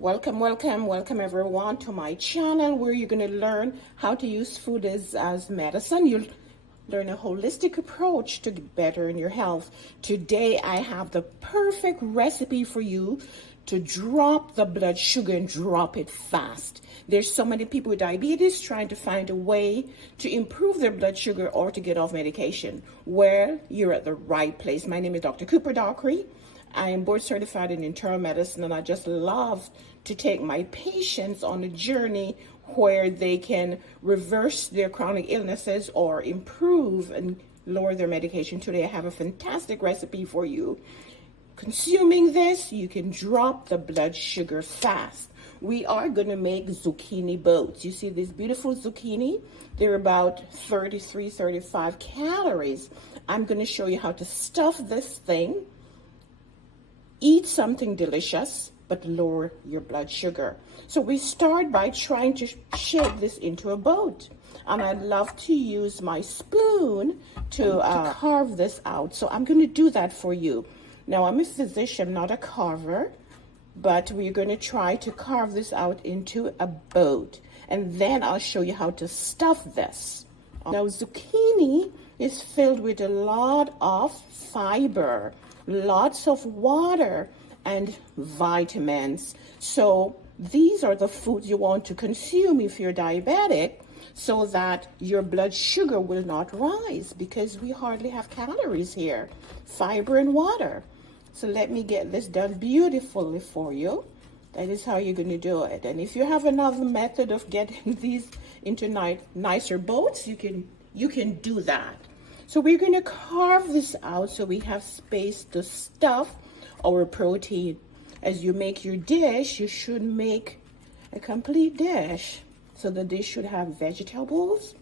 Welcome everyone to my channel where you're going to learn how to use food as medicine. You'll learn a holistic approach to better in your health. Today I have the perfect recipe for you to drop the blood sugar and drop it fast. There's so many people with diabetes trying to find a way to improve their blood sugar or to get off medication. Well, you're at the right place. My name is Dr. Cooper. I am board certified in internal medicine, and I just love to take my patients on a journey where they can reverse their chronic illnesses or improve and lower their medication. Today I have a fantastic recipe for you. Consuming this, you can drop the blood sugar fast. We are going to make zucchini boats. You see these beautiful zucchini? They're about 35 calories. I'm going to show you how to stuff this thing. Eat something delicious, but lower your blood sugar. So we start by trying to shape this into a boat. And I love to use my spoon to carve this out. So I'm going to do that for you. Now, I'm a physician, not a carver, but we're going to try to carve this out into a boat. And then I'll show you how to stuff this. Now, zucchini is filled with a lot of fiber, lots of water and vitamins. So these are the foods you want to consume if you're diabetic, so that your blood sugar will not rise, because we hardly have calories here, fiber and water. So let me get this done beautifully for you. That is how you're going to do it. And if you have another method of getting these into nicer boats, you can do that. So we're going to carve this out so we have space to stuff our protein. As you make your dish, you should make a complete dish. So the dish should have vegetables,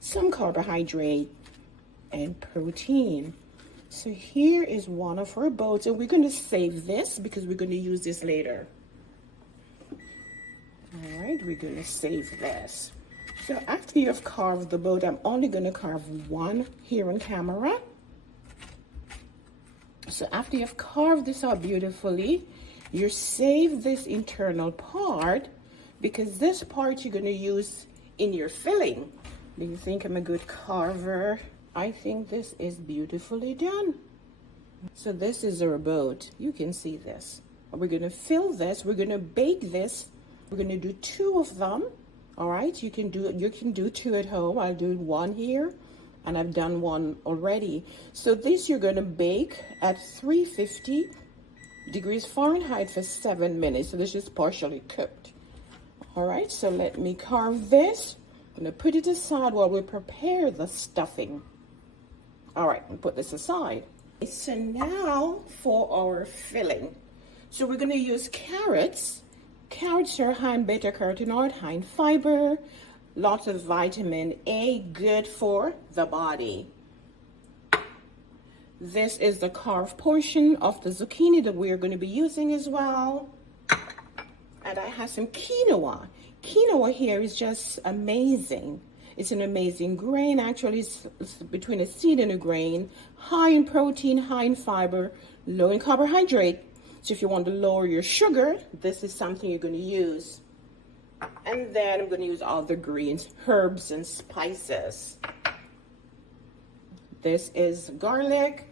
some carbohydrate, and protein. So here is one of our boats, and we're going to save this because we're going to use this later. All right, we're going to save this. So after you've carved the boat, I'm only going to carve one here on camera. So after you've carved this out beautifully, you save this internal part, because this part you're going to use in your filling. Do you think I'm a good carver? I think this is beautifully done. So this is our boat. You can see this. We're going to fill this. We're going to bake this. We're going to do 2 of them. All right, you can do 2 at home. I'll do 1 here, and I've done 1 already. So this you're going to bake at 350 degrees Fahrenheit for 7 minutes. So this is partially cooked. All right, so let me carve this. I'm going to put it aside while we prepare the stuffing. All right, we'll put this aside. So now for our filling. So we're going to use carrots. Carrots are high in beta-carotene, high in fiber, lots of vitamin A, good for the body. This is the carved portion of the zucchini that we are going to be using as well. And I have some quinoa. Quinoa here is just amazing. It's an amazing grain. Actually, it's between a seed and a grain. High in protein, high in fiber, low in carbohydrate. So if you want to lower your sugar, this is something you're going to use. And then I'm going to use all the greens, herbs and spices. This is garlic.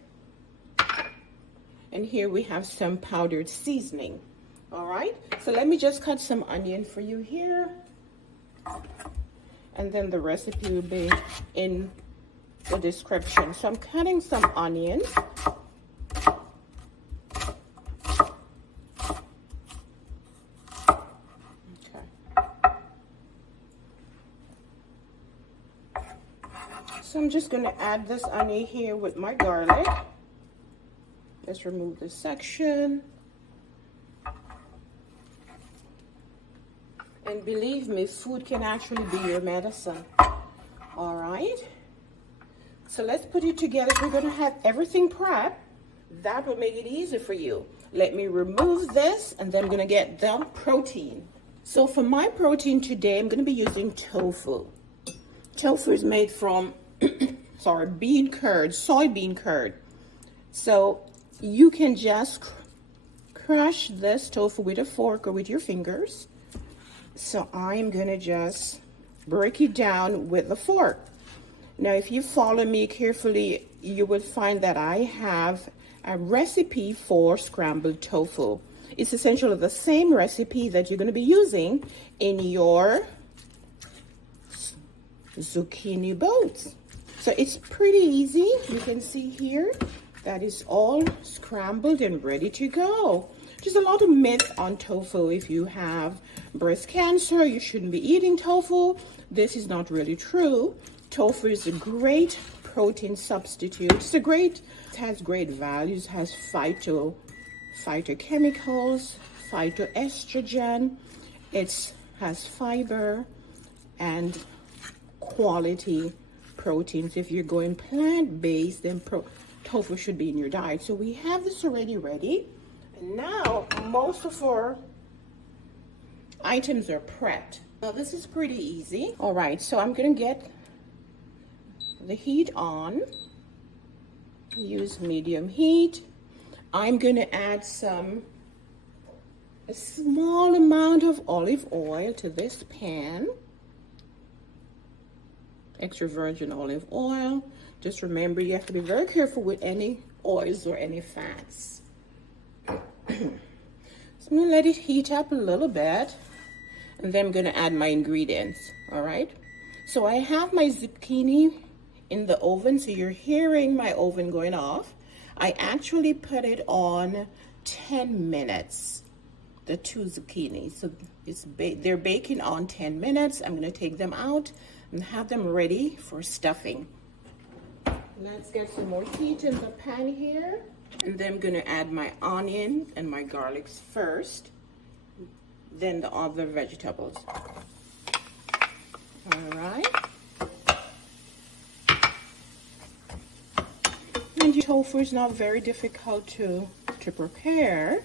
And here we have some powdered seasoning. All right, so let me just cut some onion for you here. And then the recipe will be in the description. So I'm cutting some onions. So I'm just going to add this onion here with my garlic. Let's remove this section. And believe me, food can actually be your medicine. All right. So let's put it together. We're going to have everything prepped. That will make it easy for you. Let me remove this, and then I'm going to get the protein. So for my protein today, I'm going to be using tofu. Tofu is made from soybean curd. So you can just crush this tofu with a fork or with your fingers. So I'm gonna just break it down with the fork. Now, if you follow me carefully, you will find that I have a recipe for scrambled tofu. It's essentially the same recipe that you're going to be using in your zucchini boats. So it's pretty easy. You can see here that is all scrambled and ready to go. There's a lot of myth on tofu. If you have breast cancer, you shouldn't be eating tofu. This is not really true. Tofu is a great protein substitute. It has great values, has phytochemicals, phytoestrogen. It has fiber and quality proteins. If you're going plant-based, then tofu should be in your diet. So we have this already ready. And now most of our items are prepped. Now this is pretty easy. All right, so I'm gonna get the heat on. Use medium heat. I'm gonna add a small amount of olive oil to this pan. Extra virgin olive oil. Just remember, you have to be very careful with any oils or any fats. So I'm gonna let it heat up a little bit, and then I'm gonna add my ingredients. All right, so I have my zucchini in the oven, so you're hearing my oven going off. I actually put it on 10 minutes, the 2 zucchini. So they're baking on 10 minutes. I'm gonna take them out and have them ready for stuffing. Let's get some more heat in the pan here. And then I'm gonna add my onion and my garlics first, then the other vegetables. All right. And your tofu is not very difficult to prepare.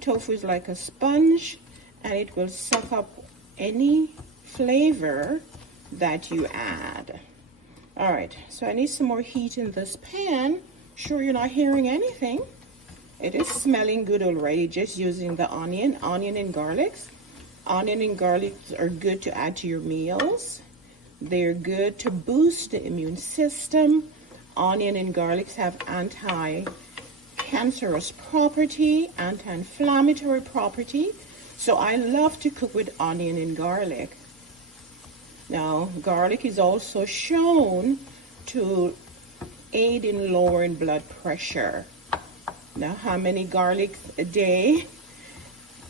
Tofu is like a sponge, and it will suck up any flavor that you add. All right, so I need some more heat in this pan. Sure you're not hearing anything. It is smelling good already, just using the onion and garlics. Onion and garlics are good to add to your meals. They're good to boost the immune system. Onion and garlics have anti-cancerous property, anti-inflammatory property. So I love to cook with onion and garlic. Now, garlic is also shown to aid in lowering blood pressure. Now, how many garlics a day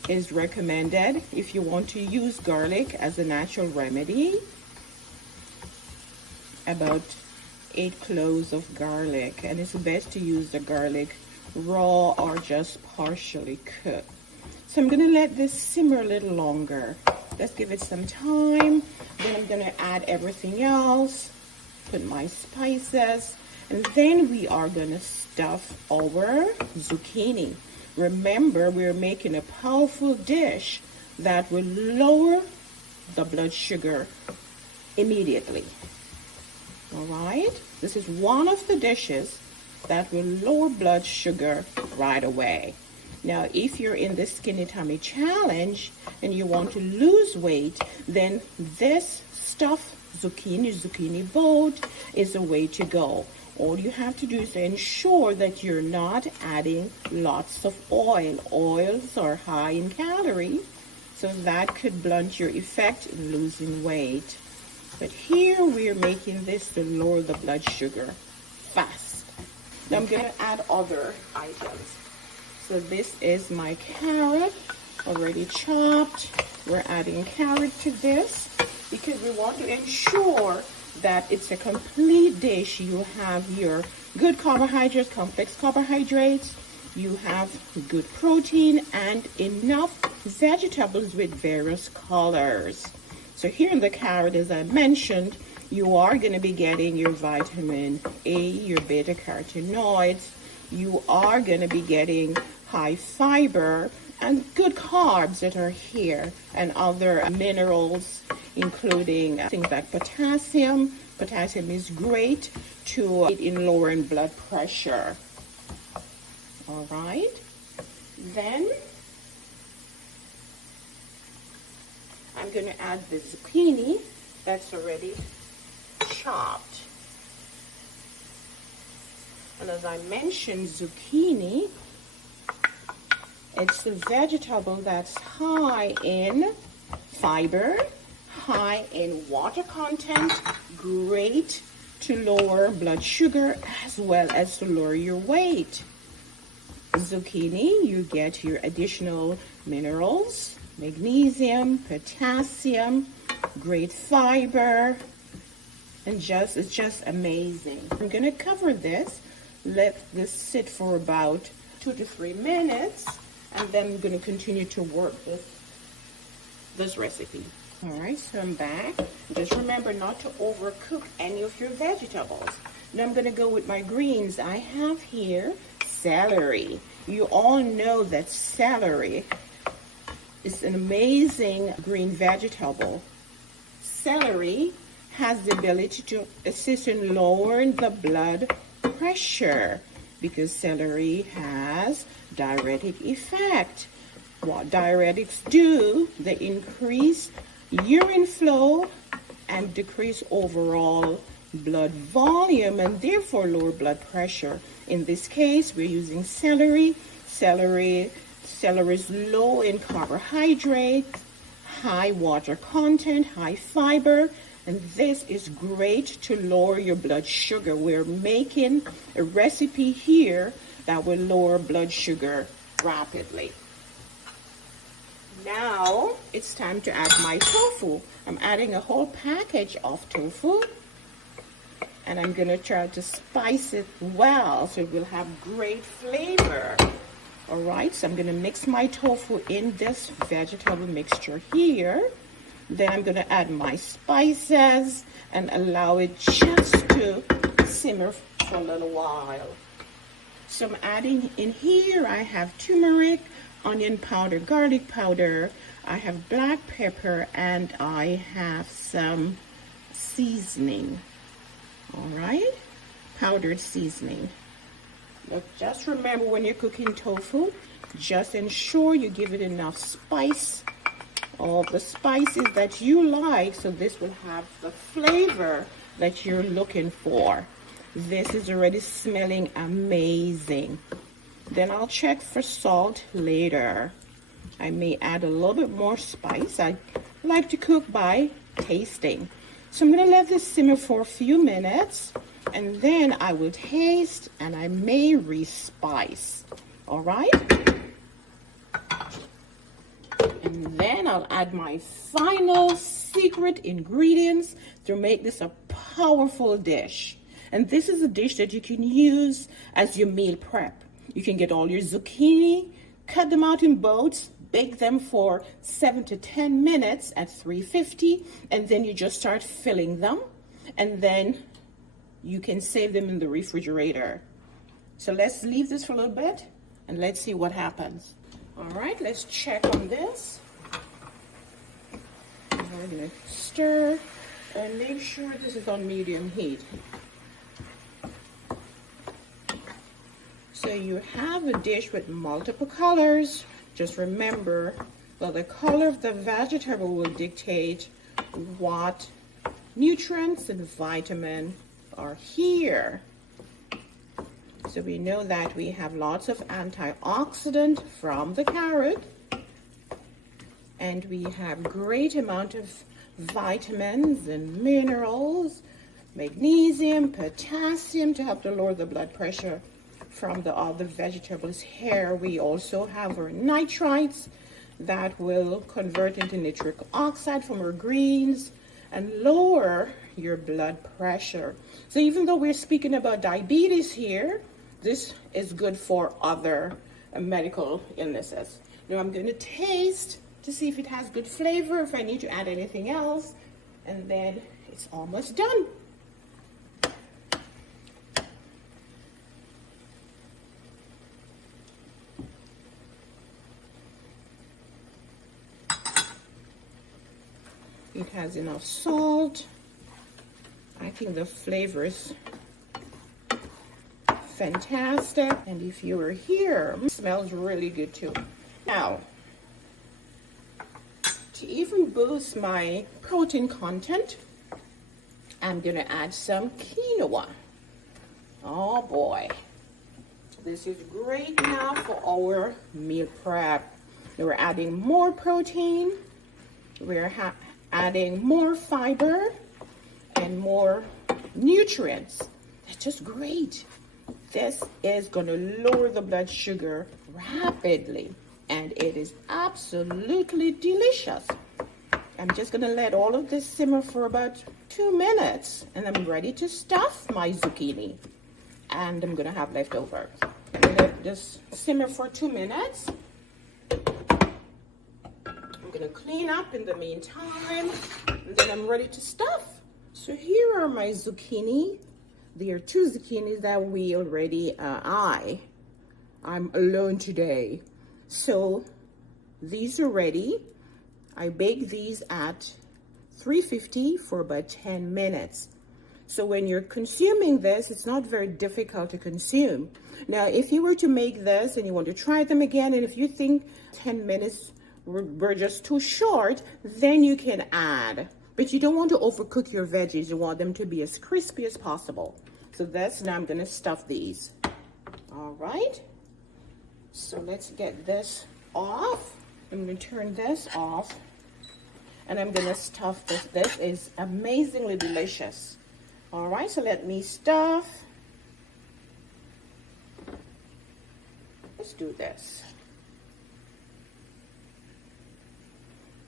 is recommended if you want to use garlic as a natural remedy? About 8 cloves of garlic, and it's best to use the garlic raw or just partially cooked. So I'm gonna let this simmer a little longer. Let's give it some time. Then I'm gonna add everything else, put my spices, and then we are gonna stuff our zucchini. Remember, we're making a powerful dish that will lower the blood sugar immediately. All right, this is one of the dishes that will lower blood sugar right away. Now, if you're in the Skinny Tummy Challenge and you want to lose weight, then this stuffed zucchini boat is the way to go. All you have to do is to ensure that you're not adding lots of oil. Oils are high in calories, so that could blunt your effect in losing weight. But here we're making this to lower the blood sugar fast. Now I'm going to add other items. So this is my carrot, already chopped. We're adding carrot to this because we want to ensure that it's a complete dish. You have your good carbohydrates, complex carbohydrates, you have good protein, and enough vegetables with various colors. So here in the carrot, as I mentioned, you are going to be getting your vitamin A, your beta carotenoids. You are going to be getting high fiber and good carbs that are here, and other minerals, including things like potassium. Potassium is great to aid in lowering blood pressure. All right. Then I'm going to add the zucchini that's already chopped. And as I mentioned, zucchini, it's a vegetable that's high in fiber, high in water content, great to lower blood sugar as well as to lower your weight. Zucchini, you get your additional minerals, magnesium, potassium, great fiber, and it's just amazing. I'm going to cover this, let this sit for about 2 to 3 minutes, and then I'm going to continue to work this recipe. All right, so I'm back. Just remember not to overcook any of your vegetables. Now I'm going to go with my greens. I have here celery. You all know that celery is an amazing green vegetable. Celery has the ability to assist in lowering the blood pressure because celery has diuretic effect. What diuretics do, they increase urine flow and decrease overall blood volume and therefore lower blood pressure. In this case, we're using celery. Celery is low in carbohydrate, high water content, high fiber, and this is great to lower your blood sugar. We're making a recipe here that will lower blood sugar rapidly. Now it's time to add my tofu. I'm adding a whole package of tofu, and I'm going to try to spice it well so it will have great flavor. All right, so I'm going to mix my tofu in this vegetable mixture here. Then I'm going to add my spices and allow it just to simmer for a little while. So I'm adding in here, I have turmeric, onion powder, garlic powder, I have black pepper, and I have some seasoning. All right, powdered seasoning. Now just remember when you're cooking tofu, just ensure you give it enough spice, all the spices that you like, so this will have the flavor that you're looking for. This is already smelling amazing. Then I'll check for salt later. I may add a little bit more spice. I like to cook by tasting. So I'm going to let this simmer for a few minutes, and then I will taste and I may respice. All right? And then I'll add my final secret ingredients to make this a powerful dish. And this is a dish that you can use as your meal prep. You can get all your zucchini, cut them out in boats, bake them for 7 to 10 minutes at 350, and then you just start filling them, and then you can save them in the refrigerator. So let's leave this for a little bit, and let's see what happens. All right, let's check on this. We're going to stir and make sure this is on medium heat. So you have a dish with multiple colors. Just remember that the color of the vegetable will dictate what nutrients and vitamins are here. So we know that we have lots of antioxidant from the carrot, and we have great amount of vitamins and minerals, magnesium, potassium to help to lower the blood pressure from the other vegetables here. We also have our nitrites that will convert into nitric oxide from our greens and lower your blood pressure. So even though we're speaking about diabetes here, this is good for other medical illnesses. Now I'm going to taste to see if it has good flavor, if I need to add anything else, and then it's almost done. It has enough salt. I think the flavor is fantastic. And if you were here, it smells really good too. Now, to even boost my protein content, I'm gonna add some quinoa. Oh boy, this is great now for our meal prep. We're adding more protein, we're adding more fiber and more nutrients. That's just great. This is gonna lower the blood sugar rapidly, and it is absolutely delicious. I'm just gonna let all of this simmer for about 2 minutes, and I'm ready to stuff my zucchini. And I'm gonna have leftovers. I'm gonna let this simmer for 2 minutes. I'm gonna clean up in the meantime, and then I'm ready to stuff. So here are my zucchini. There are 2 zucchinis that we already, I'm alone today. So these are ready. I bake these at 350 for about 10 minutes. So when you're consuming this, it's not very difficult to consume. Now, if you were to make this and you want to try them again, and if you think 10 minutes were just too short, then you can add. But you don't want to overcook your veggies. You want them to be as crispy as possible. So now I'm gonna stuff these. All right. So let's get this off. I'm gonna turn this off. And I'm gonna stuff this. This is amazingly delicious. All right, so let me stuff. Let's do this.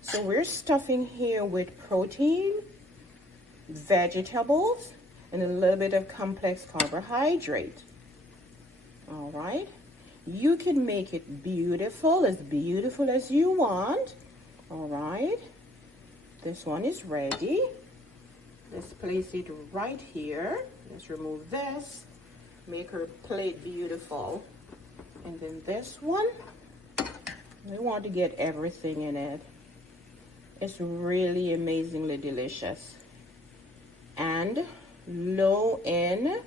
So we're stuffing here with protein, vegetables, and a little bit of complex carbohydrate. All right. You can make it beautiful as you want. All right. This one is ready. Let's place it right here. Let's remove this. Make our plate beautiful. And then this one, we want to get everything in it. It's really amazingly delicious. And low in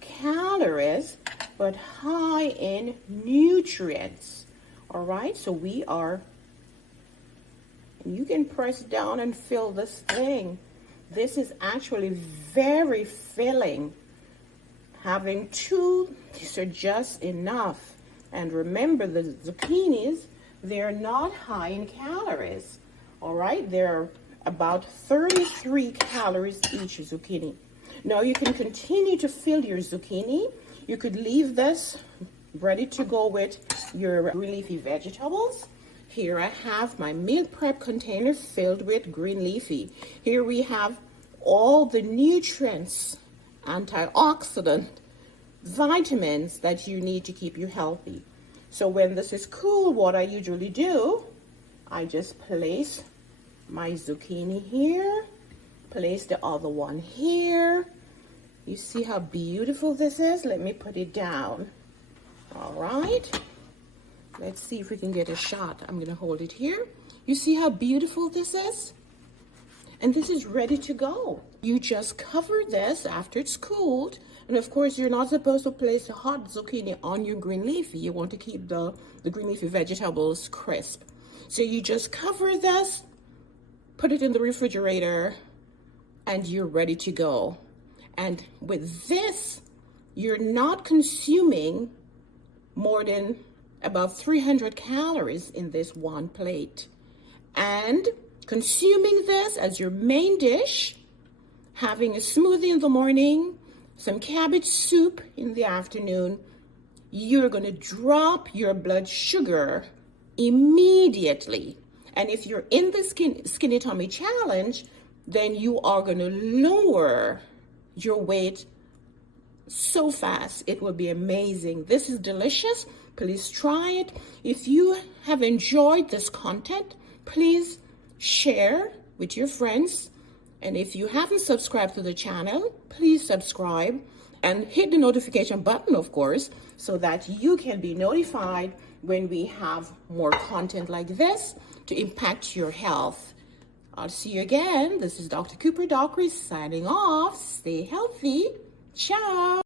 calories, but high in nutrients. All right, so you can press down and fill this thing. This is actually very filling. Having 2, these are just enough. And remember, the zucchinis, they're not high in calories. All right, they're about 33 calories each zucchini. Now you can continue to fill your zucchini. You could leave this ready to go with your green leafy vegetables. Here I have my meal prep container filled with green leafy. Here we have all the nutrients, antioxidant, vitamins that you need to keep you healthy. So when this is cool, what I usually do, I just place my zucchini here, place the other one here. You see how beautiful this is? Let me put it down. All right. Let's see if we can get a shot. I'm gonna hold it here. You see how beautiful this is? And this is ready to go. You just cover this after it's cooled. And of course, you're not supposed to place a hot zucchini on your green leafy. You want to keep the green leafy vegetables crisp. So you just cover this, put it in the refrigerator, and you're ready to go. And with this, you're not consuming more than about 300 calories in this one plate. And consuming this as your main dish, having a smoothie in the morning, some cabbage soup in the afternoon, you're going to drop your blood sugar immediately. And if you're in the Skinny Tummy Challenge, then you are going to lower your weight so fast. It will be amazing. This is delicious. Please try it. If you have enjoyed this content, please share with your friends. And if you haven't subscribed to the channel, please subscribe and hit the notification button, of course, so that you can be notified when we have more content like this to impact your health. I'll see you again. This is Dr. Cooper Dockery signing off. Stay healthy. Ciao.